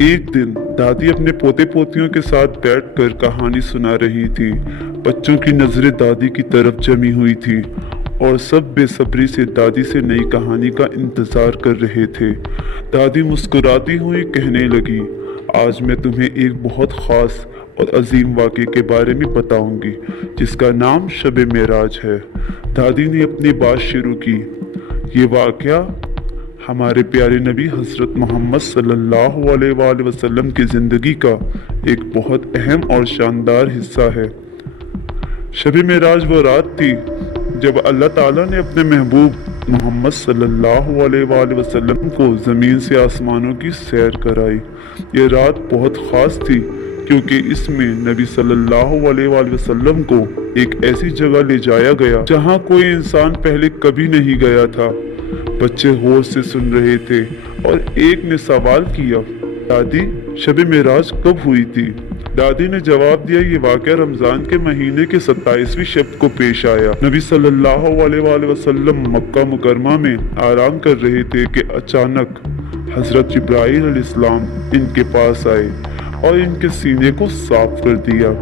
एक दिन दादी अपने पोते पोतियों के साथ बैठकर कहानी सुना रही थी। बच्चों की नजरें दादी की तरफ जमी हुई थी और सब बेसब्री से दादी से नई कहानी का इंतजार कर रहे थे। दादी मुस्कुराती हुई कहने लगी, आज मैं तुम्हें एक बहुत खास और अजीम वाक़े के बारे में बताऊंगी जिसका नाम शब मेराज है। दादी ने अपनी बात शुरू की। ये वाक़या हमारे प्यारे नबी हज़रत मोहम्मद सल्लल्लाहु अलैहि वसल्लम की ज़िंदगी का एक बहुत अहम और शानदार हिस्सा है। शब मेराज वो रात थी जब अल्लाह ताला ने अपने महबूब मोहम्मद सल्लल्लाहु अलैहि वसल्लम को ज़मीन से आसमानों की सैर कराई। ये रात बहुत ख़ास थी क्योंकि इसमें नबी सल्लल्लाहु अलैहि वसल्लम को एक ऐसी जगह ले जाया गया जहाँ कोई इंसान पहले कभी नहीं गया था। बच्चे गौर से सुन रहे थे और एक ने सवाल किया, दादी शब मेराज कब हुई थी? दादी ने जवाब दिया, ये वाक़या रमजान के महीने के 27वीं शब को पेश आया। नबी सल्लल्लाहु अलैहि वसल्लम मक्का मुकरमा में आराम कर रहे थे कि अचानक हजरत जिब्राइल अलैहिस्सलाम इनके पास आए और इनके सीने को साफ कर दिया।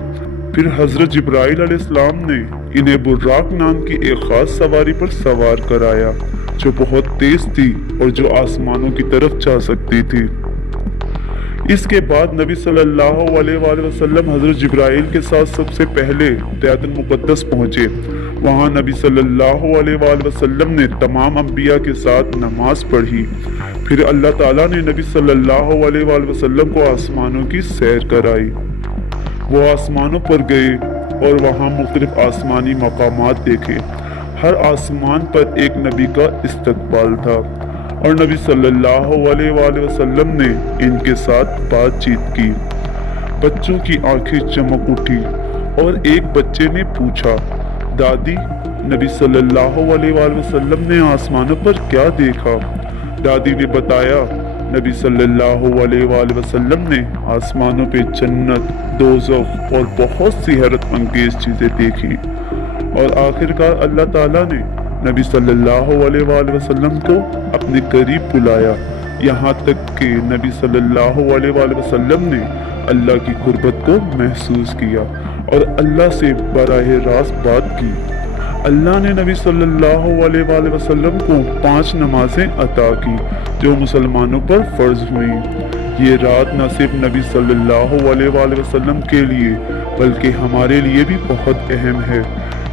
फिर हजरत जिब्राइल अलैहिस्सलाम ने इन्हें बुर्राक नाम की एक खास सवारी पर सवार कराया जो बहुत तेज थी और जो आसमानों की तरफ जा सकती थी। इसके बाद नबी सल्लल्लाहु अलैहि वसल्लम हजरत जिब्राइल के साथ सबसे पहले बैतुल मुक़द्दस पहुंचे। वहां नबी सल्लल्लाहु अलैहि वसल्लम ने तमाम अंबिया के साथ नमाज पढ़ी। फिर अल्लाह ताला ने नबी सल्लल्लाहु अलैहि वसल्लम को आसमानों की सैर कराई। वो आसमानों पर गए और वहां मुख्तलिफ आसमानी मकामात देखे। हर आसमान पर एक नबी का इस्तकबाल था और नबी सल्लल्लाहु अलैहि वसल्लम ने इनके साथ बातचीत की। बच्चों की आंखें चमक उठी और एक बच्चे ने पूछा, दादी नबी सल्लल्लाहु अलैहि वसल्लम ने आसमानों पर क्या देखा? दादी ने बताया, नबी सल्लल्लाहु अलैहि वसल्लम ने आसमानों पे जन्नत, दोज़ख और बहुत सी हैरत अंगेज चीजें देखी और आखिरकार अल्लाह ताला ने नबी सल्लल्लाहु अलैहि वसल्लम को अपने करीब बुलाया। यहाँ तक कि नबी सल्लल्लाहु अलैहि वसल्लम ने अल्लाह की कुर्बत को महसूस किया और अल्लाह से बराह रास्त बात की। अल्लाह ने नबी सल्लल्लाहु अलैहि वसल्लम को 5 नमाजें अता की जो मुसलमानों पर फर्ज हुई। ये रात न सिर्फ नबी सल्लल्लाहु अलैहि वसल्लम के लिए बल्कि हमारे लिए भी बहुत अहम है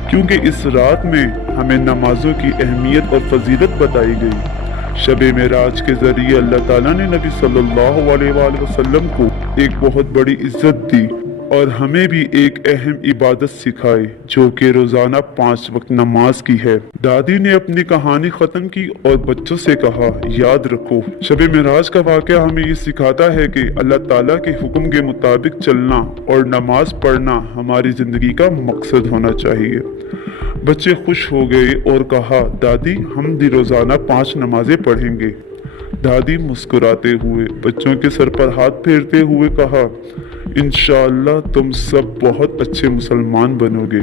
क्योंकि इस रात में हमें नमाजों की अहमियत और फजीलत बताई गई। शब मेराज के जरिए अल्लाह ताला ने नबी सल्लल्लाहु अलैहि वसल्लम को एक बहुत बड़ी इज्जत दी और हमें भी एक अहम इबादत सिखाई जो कि रोजाना 5 वक्त नमाज की है। दादी ने अपनी कहानी खत्म की और बच्चों से कहा, याद रखो शब मेराज का वाक़या हमें ये सिखाता है कि अल्लाह ताला के हुक्म के मुताबिक चलना और नमाज पढ़ना हमारी जिंदगी का मकसद होना चाहिए। बच्चे खुश हो गए और कहा, दादी हम भी रोजाना 5 नमाजें पढ़ेंगे। दादी मुस्कुराते हुए बच्चों के सर पर हाथ फेरते हुए कहा, इंशाअल्लाह तुम सब बहुत अच्छे मुसलमान बनोगे।